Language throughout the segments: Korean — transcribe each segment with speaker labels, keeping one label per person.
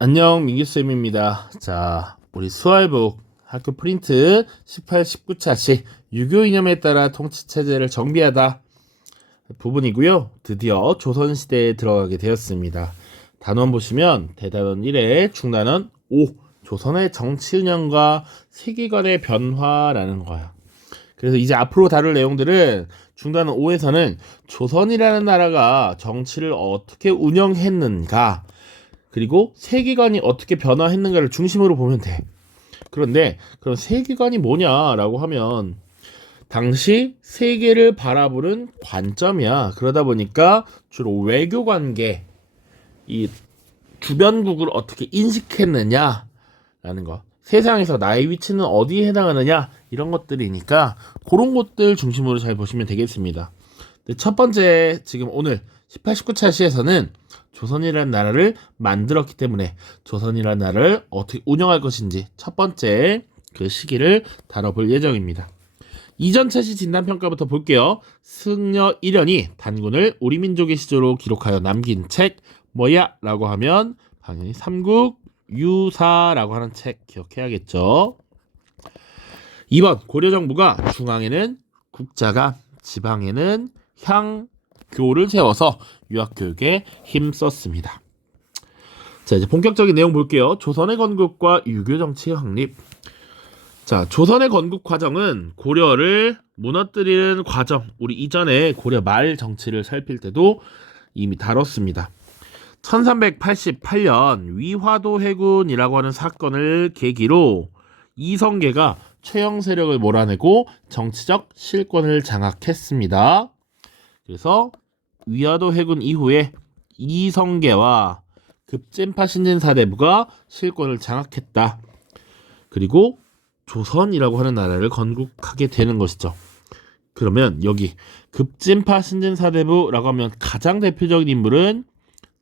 Speaker 1: 안녕 민기쌤입니다. 자 우리 수활복 학교 프린트 18, 19차시 유교 이념에 따라 통치체제를 정비하다 부분이고요. 드디어 조선시대에 들어가게 되었습니다. 단원 보시면 대단원 1에 중단원 5 조선의 정치 운영과 세계관의 변화라는 거야. 그래서 이제 앞으로 다룰 내용들은 중단원 5에서는 조선이라는 나라가 정치를 어떻게 운영했는가 그리고 세계관이 어떻게 변화했는가를 중심으로 보면 돼. 그런데 그럼 세계관이 뭐냐라고 하면 당시 세계를 바라보는 관점이야. 그러다 보니까 주로 외교 관계, 이 주변국을 어떻게 인식했느냐라는 거. 세상에서 나의 위치는 어디에 해당하느냐 이런 것들이니까 그런 것들 중심으로 잘 보시면 되겠습니다. 근데 첫 번째 지금 오늘 18, 19차 시에서는 조선이라는 나라를 만들었기 때문에 조선이라는 나라를 어떻게 운영할 것인지 첫 번째 그 시기를 다뤄볼 예정입니다. 이전 차시 진단평가부터 볼게요. 승려 1년이 단군을 우리 민족의 시조로 기록하여 남긴 책 뭐야? 라고 하면 당연히 삼국 유사라고 하는 책 기억해야겠죠. 2번 고려 정부가 중앙에는 국자가 지방에는 향 교를 세워서 유학 교육에 힘썼습니다. 자, 이제 본격적인 내용 볼게요. 조선의 건국과 유교 정치의 확립. 자, 조선의 건국 과정은 고려를 무너뜨리는 과정. 우리 이전에 고려 말 정치를 살필 때도 이미 다뤘습니다. 1388년 위화도 해군이라고 하는 사건을 계기로 이성계가 최영 세력을 몰아내고 정치적 실권을 장악했습니다. 그래서 위화도 해군 이후에 이성계와 급진파 신진 사대부가 실권을 장악했다. 그리고 조선이라고 하는 나라를 건국하게 되는 것이죠. 그러면 여기 급진파 신진 사대부라고 하면 가장 대표적인 인물은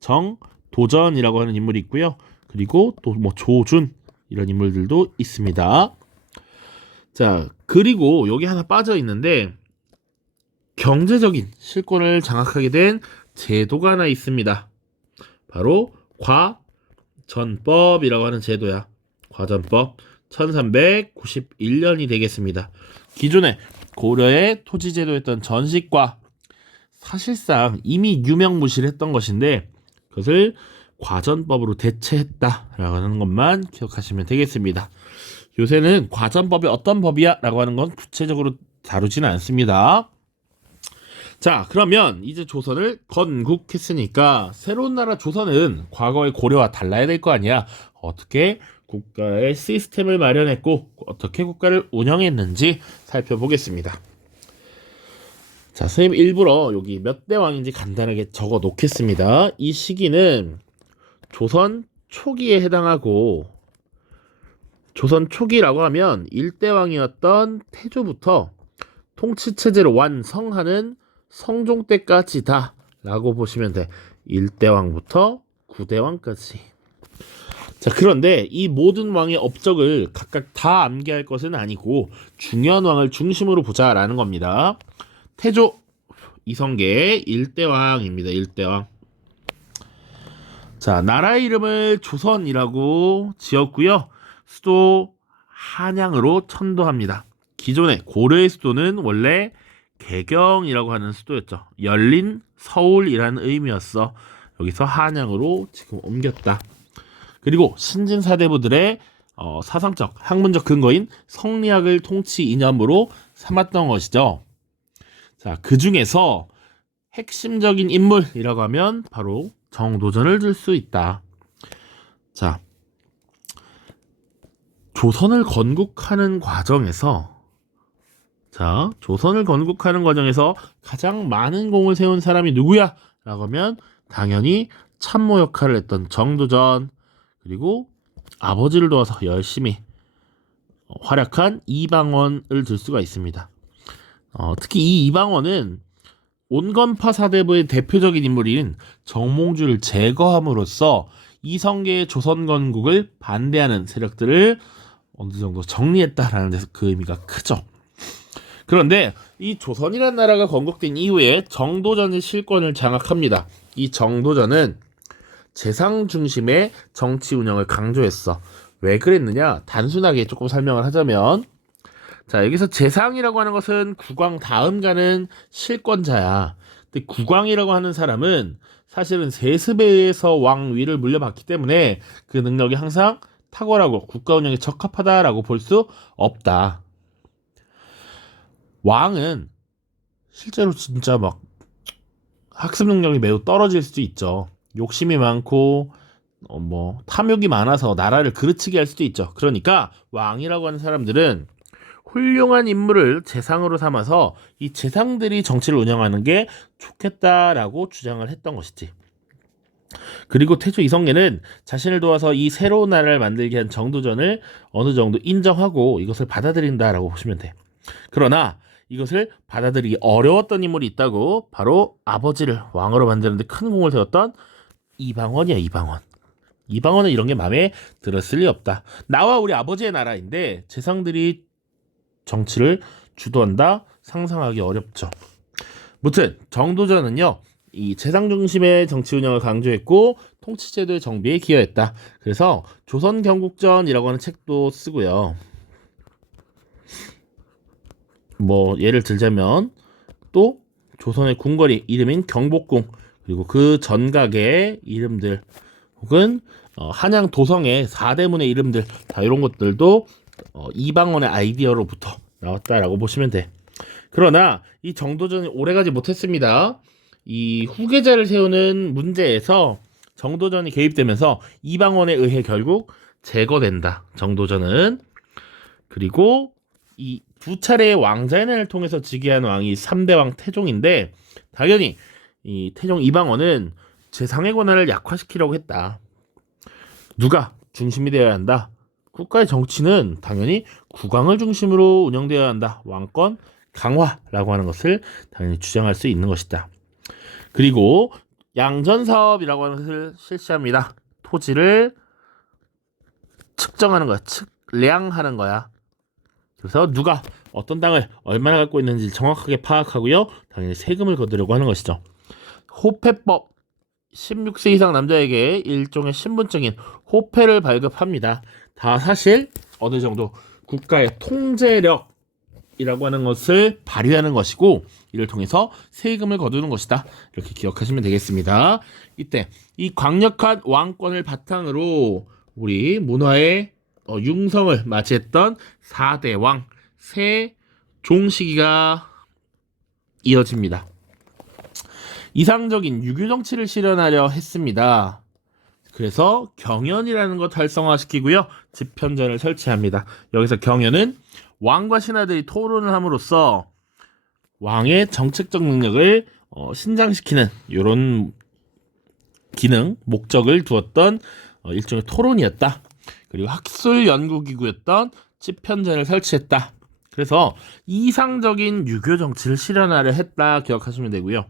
Speaker 1: 정도전이라고 하는 인물이 있고요. 그리고 또 뭐 조준 이런 인물들도 있습니다. 자, 그리고 여기 하나 빠져 있는데 경제적인 실권을 장악하게 된 제도가 하나 있습니다. 바로 과전법이라고 하는 제도야. 과전법 1391년이 되겠습니다. 기존에 고려의 토지 제도였던 전식과 사실상 이미 유명무실했던 것인데 그것을 과전법으로 대체했다라고 하는 것만 기억하시면 되겠습니다. 요새는 과전법이 어떤 법이야? 라고 하는 건 구체적으로 다루지는 않습니다. 자, 그러면 이제 조선을 건국했으니까 새로운 나라 조선은 과거의 고려와 달라야 될 거 아니야? 어떻게 국가의 시스템을 마련했고 어떻게 국가를 운영했는지 살펴보겠습니다. 자, 선생님 일부러 여기 몇 대 왕인지 간단하게 적어 놓겠습니다. 이 시기는 조선 초기에 해당하고 조선 초기라고 하면 일대 왕이었던 태조부터 통치 체제를 완성하는 성종 때까지다 라고 보시면 돼. 1대왕부터 9대왕까지. 자, 그런데 이 모든 왕의 업적을 각각 다 암기할 것은 아니고 중요한 왕을 중심으로 보자라는 겁니다. 태조 이성계 1대왕입니다. 1대왕. 자, 나라 이름을 조선이라고 지었고요. 수도 한양으로 천도합니다. 기존의 고려의 수도는 원래 개경이라고 하는 수도였죠. 열린 서울이라는 의미였어. 여기서 한양으로 지금 옮겼다. 그리고 신진사대부들의 어, 사상적, 학문적 근거인 성리학을 통치 이념으로 삼았던 것이죠. 자, 그 중에서 핵심적인 인물이라고 하면 바로 정도전을 들 수 있다. 자, 조선을 건국하는 과정에서 자, 조선을 건국하는 과정에서 가장 많은 공을 세운 사람이 누구야? 라고 하면 당연히 참모 역할을 했던 정도전 그리고 아버지를 도와서 열심히 활약한 이방원을 들 수가 있습니다. 어, 특히 이 이방원은 온건파 사대부의 대표적인 인물인 정몽주를 제거함으로써 이성계의 조선 건국을 반대하는 세력들을 어느 정도 정리했다라는 데서 그 의미가 크죠. 그런데 이 조선이라는 나라가 건국된 이후에 정도전의 실권을 장악합니다. 이 정도전은 재상 중심의 정치 운영을 강조했어. 왜 그랬느냐? 단순하게 조금 설명을 하자면 자, 여기서 재상이라고 하는 것은 국왕 다음 가는 실권자야. 근데 국왕이라고 하는 사람은 사실은 세습에서 왕 위를 물려받기 때문에 그 능력이 항상 탁월하고 국가 운영에 적합하다라고 볼 수 없다. 왕은 실제로 진짜 막 학습 능력이 매우 떨어질 수도 있죠. 욕심이 많고 어, 뭐 탐욕이 많아서 나라를 그르치게 할 수도 있죠. 그러니까 왕이라고 하는 사람들은 훌륭한 인물을 재상으로 삼아서 이 재상들이 정치를 운영하는 게 좋겠다라고 주장을 했던 것이지. 그리고 태조 이성계는 자신을 도와서 이 새로운 나라를 만들게 한 정도전을 어느 정도 인정하고 이것을 받아들인다라고 보시면 돼. 그러나 이것을 받아들이기 어려웠던 인물이 있다고 바로 아버지를 왕으로 만드는데 큰 공을 세웠던 이방원이야 이방원. 이방원은 이런 게 마음에 들었을 리 없다. 나와 우리 아버지의 나라인데 재상들이 정치를 주도한다 상상하기 어렵죠. 무튼 정도전은요 이 재상 중심의 정치 운영을 강조했고 통치제도의 정비에 기여했다. 그래서 조선 경국전이라고 하는 책도 쓰고요. 뭐 예를 들자면 또 조선의 궁궐이 이름인 경복궁 그리고 그 전각의 이름들 혹은 어, 한양 도성의 사대문의 이름들 다 이런 것들도 어, 이방원의 아이디어로부터 나왔다라고 보시면 돼. 그러나 이 정도전이 오래가지 못했습니다. 이 후계자를 세우는 문제에서 정도전이 개입되면서 이방원에 의해 결국 제거된다. 정도전은 그리고 이 두 차례의 왕자연을 통해서 즉위한 왕이 3대 왕 태종인데 당연히 이 태종 이방원은 재상의 권한을 약화시키려고 했다. 누가 중심이 되어야 한다. 국가의 정치는 당연히 국왕을 중심으로 운영되어야 한다. 왕권 강화라고 하는 것을 당연히 주장할 수 있는 것이다. 그리고 양전 사업이라고 하는 것을 실시합니다. 토지를 측정하는 거야. 측량하는 거야. 그래서 누가 어떤 땅을 얼마나 갖고 있는지 정확하게 파악하고요. 당연히 세금을 거두려고 하는 것이죠. 호패법 16세 이상 남자에게 일종의 신분증인 호패를 발급합니다. 다 사실 어느 정도 국가의 통제력이라고 하는 것을 발휘하는 것이고 이를 통해서 세금을 거두는 것이다. 이렇게 기억하시면 되겠습니다. 이때 이 강력한 왕권을 바탕으로 우리 문화의 어, 융성을 맞이했던 4대 왕, 세종 시기가 이어집니다. 이상적인 유교 정치를 실현하려 했습니다. 그래서 경연이라는 것 활성화시키고요. 집현전을 설치합니다. 여기서 경연은 왕과 신하들이 토론을 함으로써 왕의 정책적 능력을 어, 신장시키는 이런 기능, 목적을 두었던 어, 일종의 토론이었다. 그리고 학술 연구 기구였던 집현전을 설치했다. 그래서 이상적인 유교 정치를 실현하려 했다 기억하시면 되고요.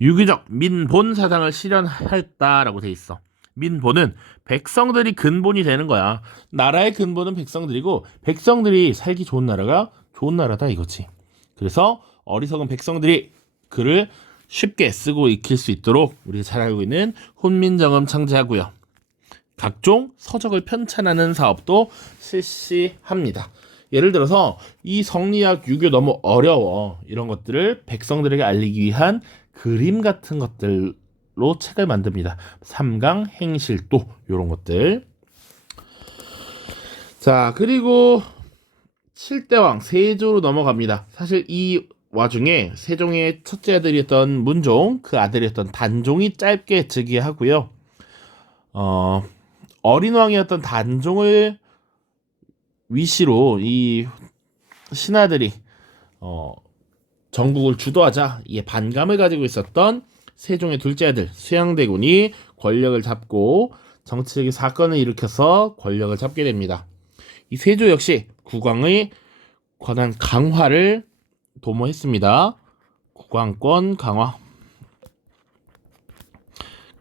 Speaker 1: 유교적 민본 사상을 실현했다라고 돼 있어. 민본은 백성들이 근본이 되는 거야. 나라의 근본은 백성들이고 백성들이 살기 좋은 나라가 좋은 나라다 이거지. 그래서 어리석은 백성들이 글을 쉽게 쓰고 익힐 수 있도록 우리가 잘 알고 있는 훈민정음 창제하고요. 각종 서적을 편찬하는 사업도 실시합니다. 예를 들어서 이 성리학 유교 너무 어려워 이런 것들을 백성들에게 알리기 위한 그림 같은 것들로 책을 만듭니다. 삼강 행실도 이런 것들. 자 그리고 7대왕 세조로 넘어갑니다. 사실 이 와중에 세종의 첫째 아들이었던 문종, 그 아들이었던 단종이 짧게 즉위하고요. 어, 어린 왕이었던 단종을 위시로 이 신하들이 어, 전국을 주도하자 이에 반감을 가지고 있었던 세종의 둘째 아들 수양대군이 권력을 잡고 정치적인 사건을 일으켜서 권력을 잡게 됩니다. 이 세조 역시 국왕의 권한 강화를 도모했습니다. 국왕권 강화.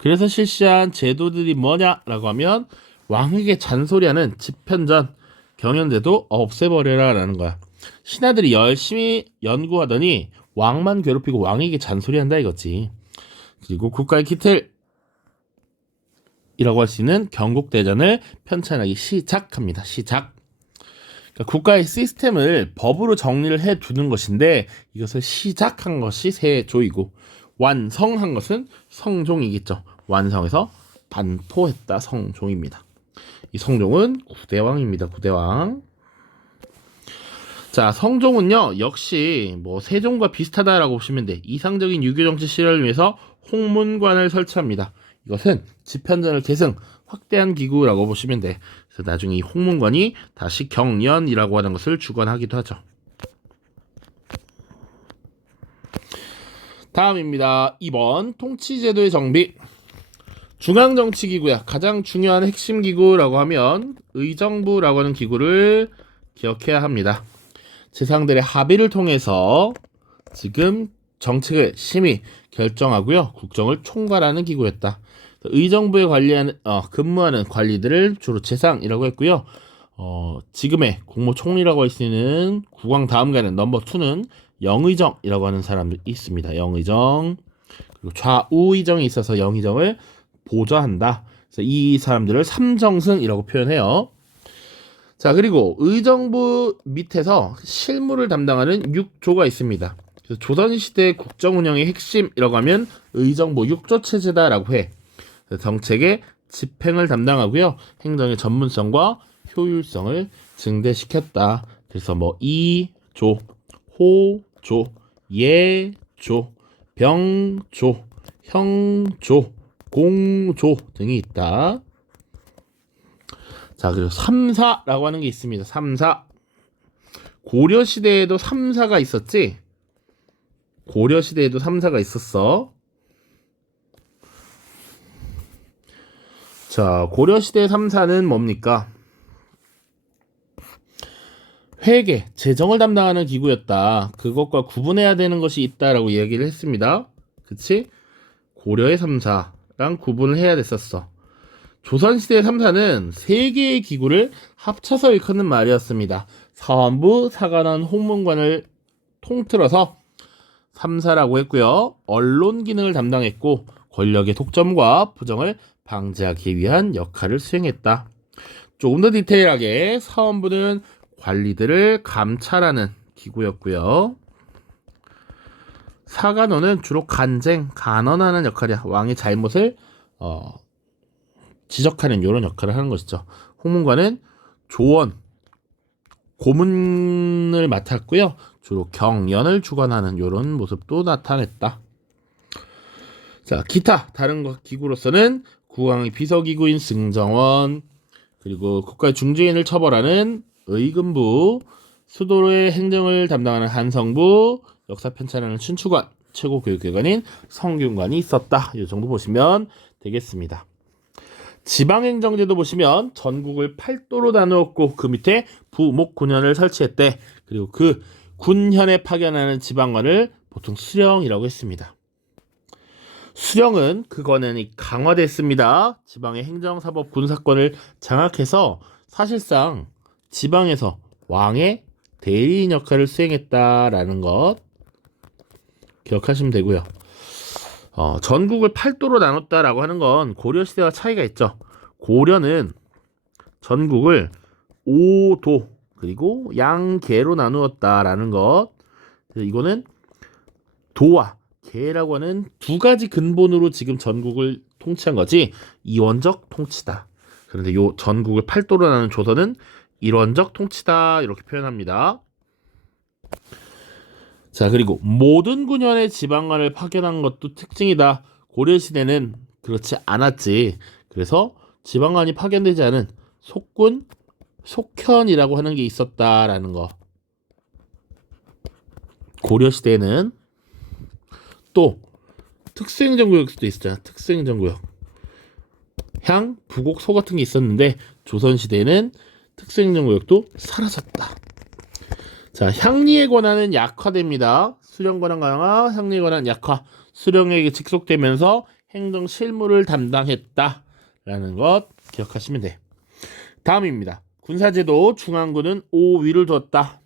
Speaker 1: 그래서 실시한 제도들이 뭐냐라고 하면 왕에게 잔소리하는 집현전, 경연제도 없애버려라라는 거야. 신하들이 열심히 연구하더니 왕만 괴롭히고 왕에게 잔소리한다 이거지. 그리고 국가의 기틀 이라고 할 수 있는 경국대전을 편찬하기 시작합니다. 시작. 그러니까 국가의 시스템을 법으로 정리를 해 두는 것인데 이것을 시작한 것이 세조이고 완성한 것은 성종이겠죠. 완성해서 반포했다 성종입니다. 이 성종은 구대왕입니다. 구대왕. 자, 성종은요, 역시 뭐 세종과 비슷하다라고 보시면 돼. 이상적인 유교 정치 실현을 위해서 홍문관을 설치합니다. 이것은 집현전을 계승, 확대한 기구라고 보시면 돼. 그래서 나중에 이 홍문관이 다시 경연이라고 하는 것을 주관하기도 하죠. 다음입니다. 2번 통치제도의 정비. 중앙정치기구야. 가장 중요한 핵심 기구라고 하면 의정부라고 하는 기구를 기억해야 합니다. 재상들의 합의를 통해서 지금 정책을 심의 결정하고요. 국정을 총괄하는 기구였다. 의정부에 관리하는 어, 근무하는 관리들을 주로 재상이라고 했고요. 어, 지금의 국무총리라고 할 수 있는 국왕 다음 가는 넘버 2는 영의정이라고 하는 사람도 있습니다. 영의정 그리고 좌우의정이 있어서 영의정을 보좌한다. 그래서 이 사람들을 삼정승이라고 표현해요. 자 그리고 의정부 밑에서 실무를 담당하는 6조가 있습니다. 그래서 조선시대 국정 운영의 핵심이라고 하면 의정부 6조 체제다라고 해. 정책의 집행을 담당하고요. 행정의 전문성과 효율성을 증대시켰다. 그래서 뭐 이조, 호조, 예조, 병조, 형조, 공조 등이 있다. 자, 그리고 3사라고 하는 게 있습니다. 3사. 고려 시대에도 3사가 있었지? 고려 시대에도 3사가 있었어. 자, 고려 시대 3사는 뭡니까? 회계, 재정을 담당하는 기구였다. 그것과 구분해야 되는 것이 있다라고 이야기를 했습니다. 그치? 고려의 3사 랑 구분을 해야 됐었어. 조선시대 3사는 세 개의 기구를 합쳐서 일컫는 말이었습니다. 사원부, 사관원, 홍문관을 통틀어서 3사라고 했고요. 언론 기능을 담당했고 권력의 독점과 부정을 방지하기 위한 역할을 수행했다. 조금 더 디테일하게 사원부는 관리들을 감찰하는 기구였고요. 사관원은 주로 간쟁, 간언하는 역할이야. 왕의 잘못을 어, 지적하는 이런 역할을 하는 것이죠. 홍문관은 조원, 고문을 맡았고요. 주로 경연을 주관하는 이런 모습도 나타냈다. 자, 기타 다른 것 기구로서는 국왕의 비서기구인 승정원, 그리고 국가의 중재인을 처벌하는 의금부, 수도의 행정을 담당하는 한성부, 역사 편찬하는 춘추관, 최고 교육기관인 성균관이 있었다. 이 정도 보시면 되겠습니다. 지방행정제도 보시면 전국을 팔도로 나누었고 그 밑에 부목군현을 설치했대. 그리고 그 군현에 파견하는 지방관을 보통 수령이라고 했습니다. 수령은 그거는 강화됐습니다. 지방의 행정사법 군사권을 장악해서 사실상 지방에서 왕의 대리인 역할을 수행했다라는 것 기억하시면 되고요. 어, 전국을 팔도로 나눴다라고 하는 건 고려 시대와 차이가 있죠. 고려는 전국을 5도 그리고 양계로 나누었다라는 것. 이거는 도와 계라고 하는 두 가지 근본으로 지금 전국을 통치한 거지 이원적 통치다. 그런데 요 전국을 팔도로 나눈 조선은 일원적 통치다 이렇게 표현합니다. 자 그리고 모든 군현의 지방관을 파견한 것도 특징이다. 고려 시대는 그렇지 않았지. 그래서 지방관이 파견되지 않은 속군, 속현이라고 하는 게 있었다라는 거. 고려 시대에는 또 특수행정구역도 있었잖아. 특수행정구역. 향, 부곡, 소 같은 게 있었는데 조선 시대에는 특수행정구역도 사라졌다. 자, 향리의 권한은 약화됩니다. 수령 권한 강화, 향리의 권한 약화. 수령에게 직속되면서 행정 실무를 담당했다라는 것 기억하시면 돼. 다음입니다. 군사제도 중앙군은 5위를 뒀다.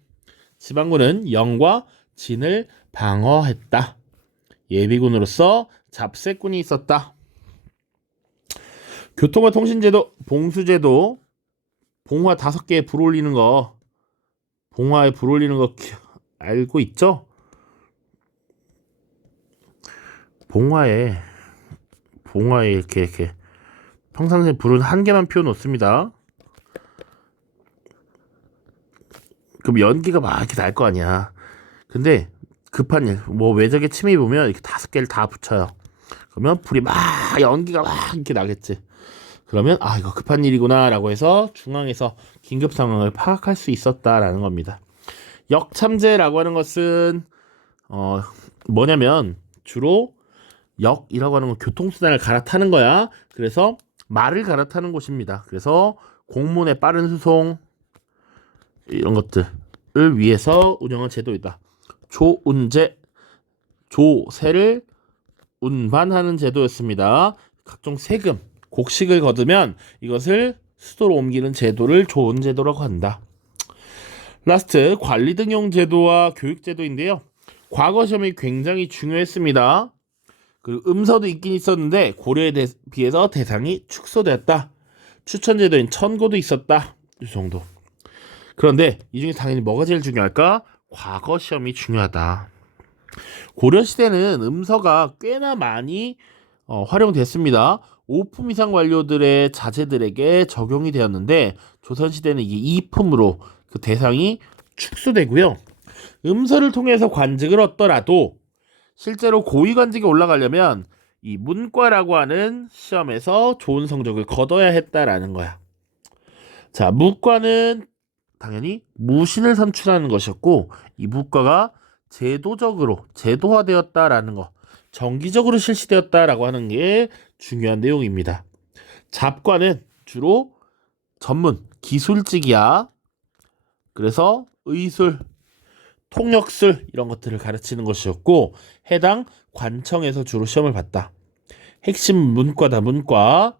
Speaker 1: 지방군은 영과 진을 방어했다. 예비군으로서 잡세꾼이 있었다. 교통과 통신제도, 봉수제도, 봉화 다섯 개에 불 올리는 거, 봉화에 불 올리는 거 기- 알고 있죠? 봉화에, 봉화에 이렇게, 이렇게, 평상시에 불은 한 개만 피워 놓습니다. 그럼 연기가 막 이렇게 날 거 아니야. 근데 급한 일, 뭐 외적의 침입 보면 이렇게 다섯 개를 다 붙여요. 그러면 불이 막 연기가 막 이렇게 나겠지. 그러면 아 이거 급한 일이구나라고 해서 중앙에서 긴급 상황을 파악할 수 있었다라는 겁니다. 역참제라고 하는 것은 어 뭐냐면 주로 역이라고 하는 건 교통수단을 갈아타는 거야. 그래서 말을 갈아타는 곳입니다. 그래서 공문의 빠른 수송 이런 것들을 위해서 운영한 제도이다. 조운제 조세를 운반하는 제도였습니다. 각종 세금, 곡식을 거두면 이것을 수도로 옮기는 제도를 조운 제도라고 한다. 라스트 관리 등용 제도와 교육 제도인데요. 과거 시험이 굉장히 중요했습니다. 그 음서도 있긴 있었는데 고려에 대- 비해서 대상이 축소되었다. 추천 제도인 천고도 있었다. 이 정도. 그런데 이 중에 당연히 뭐가 제일 중요할까? 과거 시험이 중요하다. 고려 시대는 음서가 꽤나 많이 어, 활용됐습니다. 5품 이상 관료들의 자제들에게 적용이 되었는데 조선 시대는 이게 2품으로 그 대상이 축소되고요. 음서를 통해서 관직을 얻더라도 실제로 고위 관직에 올라가려면 이 문과라고 하는 시험에서 좋은 성적을 거둬야 했다라는 거야. 자, 무과는 당연히 무신을 선출하는 것이었고 이 무과가 제도적으로 제도화되었다라는 거, 정기적으로 실시되었다라고 하는 게 중요한 내용입니다. 잡과는 주로 전문 기술직이야. 그래서 의술, 통역술 이런 것들을 가르치는 것이었고 해당 관청에서 주로 시험을 봤다. 핵심 문과다 문과.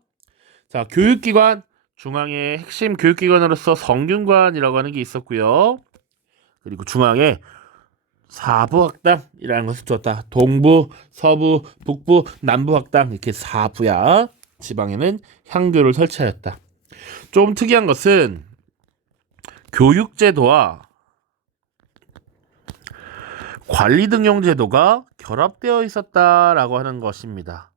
Speaker 1: 자 교육기관 중앙의 핵심 교육기관으로서 성균관이라고 하는 게 있었고요. 그리고 중앙에 사부학당이라는 것을 두었다. 동부, 서부, 북부, 남부학당 이렇게 사부야. 지방에는 향교를 설치하였다. 좀 특이한 것은 교육제도와 관리 등용 제도가 결합되어 있었다라고 하는 것입니다.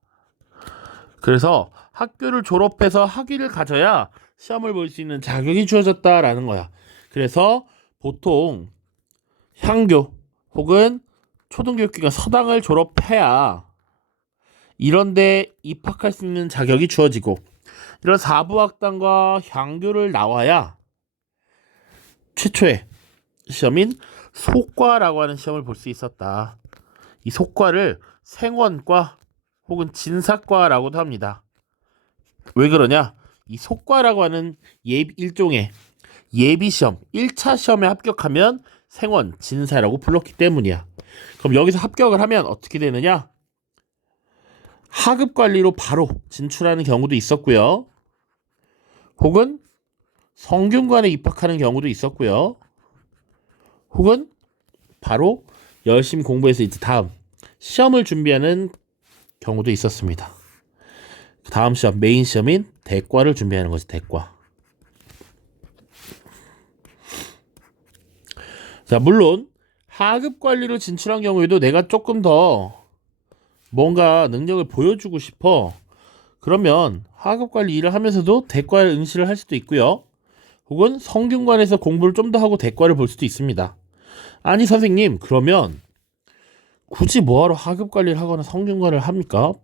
Speaker 1: 그래서 학교를 졸업해서 학위를 가져야 시험을 볼 수 있는 자격이 주어졌다라는 거야. 그래서 보통 향교 혹은 초등교육기관 서당을 졸업해야 이런데 입학할 수 있는 자격이 주어지고 이런 사부학당과 향교를 나와야 최초의 시험인 속과라고 하는 시험을 볼 수 있었다. 이 속과를 생원과 혹은 진사과라고도 합니다. 왜 그러냐? 이 속과라고 하는 예 일종의 예비 시험, 1차 시험에 합격하면 생원, 진사라고 불렀기 때문이야. 그럼 여기서 합격을 하면 어떻게 되느냐? 하급 관리로 바로 진출하는 경우도 있었고요. 혹은 성균관에 입학하는 경우도 있었고요. 혹은 바로 열심히 공부해서 이제 다음 시험을 준비하는 경우도 있었습니다. 다음 시험 메인 시험인 대과를 준비하는 거지 대과. 자 물론 하급 관리로 진출한 경우에도 내가 조금 더 뭔가 능력을 보여주고 싶어. 그러면 하급 관리 일을 하면서도 대과를 응시를 할 수도 있고요. 혹은 성균관에서 공부를 좀 더 하고 대과를 볼 수도 있습니다. 아니 선생님 그러면 굳이 뭐하러 하급 관리를 하거나 성균관을 합니까?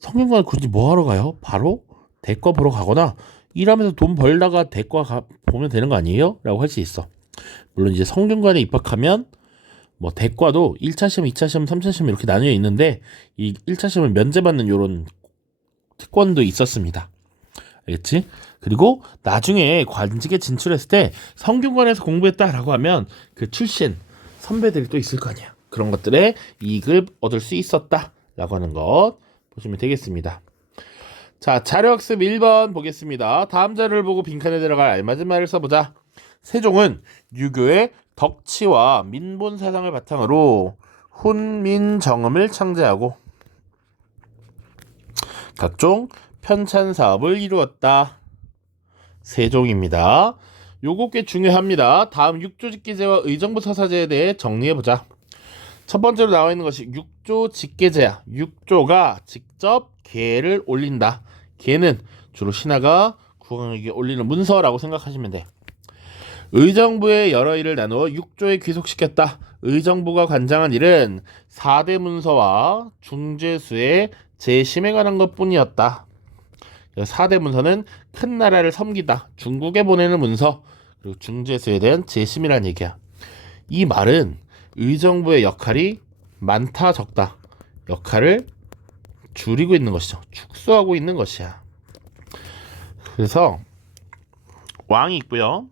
Speaker 1: 성균관 굳이 뭐하러 가요? 바로 대과 보러 가거나 일하면서 돈 벌다가 대과 가, 보면 되는 거 아니에요? 라고 할 수 있어. 물론 이제 성균관에 입학하면 뭐 대과도 1차 시험, 2차 시험, 3차 시험 이렇게 나뉘어 있는데 이 1차 시험을 면제받는 요런 특권도 있었습니다. 알겠지? 그리고 나중에 관직에 진출했을 때 성균관에서 공부했다라고 하면 그 출신 선배들이 또 있을 거 아니야. 그런 것들에 이익을 얻을 수 있었다라고 하는 것 보시면 되겠습니다. 자, 자료 학습 1번 보겠습니다. 다음 자료를 보고 빈칸에 들어갈 알맞은 말을 써보자. 세종은 유교의 덕치와 민본 사상을 바탕으로 훈민정음을 창제하고 각종 편찬 사업을 이루었다. 세종입니다. 요거 꽤 중요합니다. 다음 육조 직계제와 의정부 서사제에 대해 정리해 보자. 첫 번째로 나와 있는 것이 육조 직계제야. 육조가 직접 계를 올린다. 계는 주로 신하가 국왕에게 올리는 문서라고 생각하시면 돼. 의정부의 여러 일을 나누어 육조에 귀속시켰다. 의정부가 관장한 일은 4대 문서와 중재수의 재심에 관한 것뿐이었다. 4대 문서는 큰 나라를 섬기다. 중국에 보내는 문서. 그리고 중재수에 대한 재심이란 얘기야. 이 말은 의정부의 역할이 많다 적다. 역할을 줄이고 있는 것이죠. 축소하고 있는 것이야. 그래서 왕이 있고요.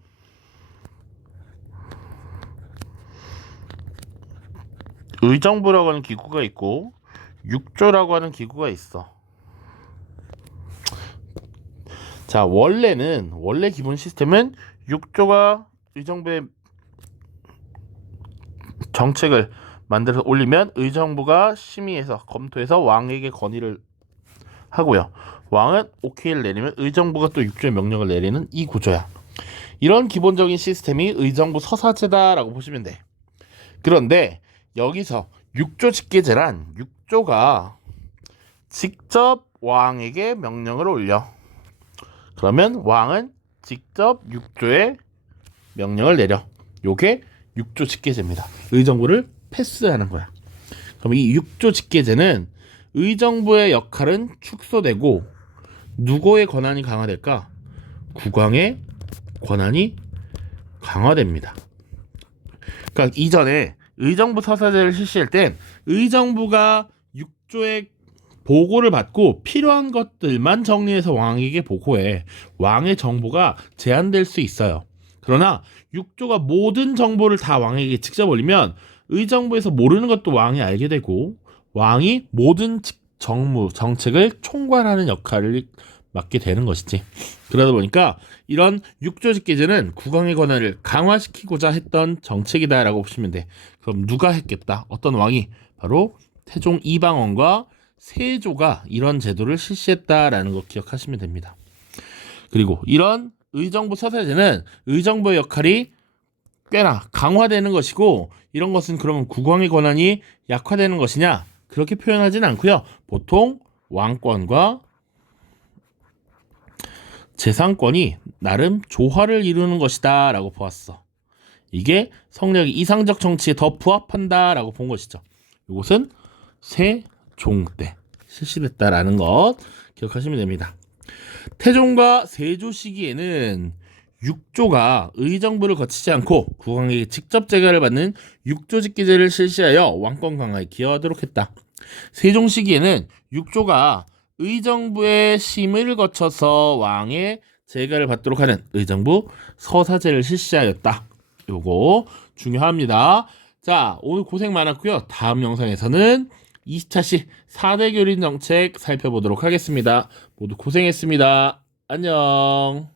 Speaker 1: 의정부라고 하는 기구가 있고 육조라고 하는 기구가 있어. 자, 원래는 원래 기본 시스템은 육조가 의정부의 정책을 만들어서 올리면 의정부가 심의해서 검토해서 왕에게 건의를 하고요. 왕은 오케이를 내리면 의정부가 또 육조의 명령을 내리는 이 구조야. 이런 기본적인 시스템이 의정부 서사제다라고 보시면 돼. 그런데 여기서 육조 직계제란 육조가 직접 왕에게 명령을 올려. 그러면 왕은 직접 육조에 명령을 내려. 요게 육조 직계제입니다. 의정부를 패스하는 거야. 그럼 이 육조 직계제는 의정부의 역할은 축소되고 누구의 권한이 강화될까? 국왕의 권한이 강화됩니다. 그러니까 이전에 의정부 서사제를 실시할 땐 의정부가 육조의 보고를 받고 필요한 것들만 정리해서 왕에게 보고해. 왕의 정보가 제한될 수 있어요. 그러나 육조가 모든 정보를 다 왕에게 직접 올리면 의정부에서 모르는 것도 왕이 알게 되고 왕이 모든 정무 정책을 총괄하는 역할을 맡게 되는 것이지. 그러다 보니까 이런 육조직계제는 국왕의 권한을 강화시키고자 했던 정책이다라고 보시면 돼. 그럼 누가 했겠다? 어떤 왕이 바로 태종 이방원과 세조가 이런 제도를 실시했다라는 거 기억하시면 됩니다. 그리고 이런 의정부 서사제는 의정부의 역할이 꽤나 강화되는 것이고 이런 것은 그러면 국왕의 권한이 약화되는 것이냐? 그렇게 표현하지는 않고요. 보통 왕권과 재산권이 나름 조화를 이루는 것이다 라고 보았어. 이게 성력이 이상적 정치에 더 부합한다 라고 본 것이죠. 이것은 세종 때 실시됐다라는 것 기억하시면 됩니다. 태종과 세조 시기에는 육조가 의정부를 거치지 않고 국왕에게 직접 재가를 받는 육조직기제를 실시하여 왕권 강화에 기여하도록 했다. 세종 시기에는 육조가 의정부의 심의를 거쳐서 왕의 재가를 받도록 하는 의정부 서사제를 실시하였다. 요거 중요합니다. 자, 오늘 고생 많았고요. 다음 영상에서는 20차시 4대 교린 정책 살펴보도록 하겠습니다. 모두 고생했습니다. 안녕.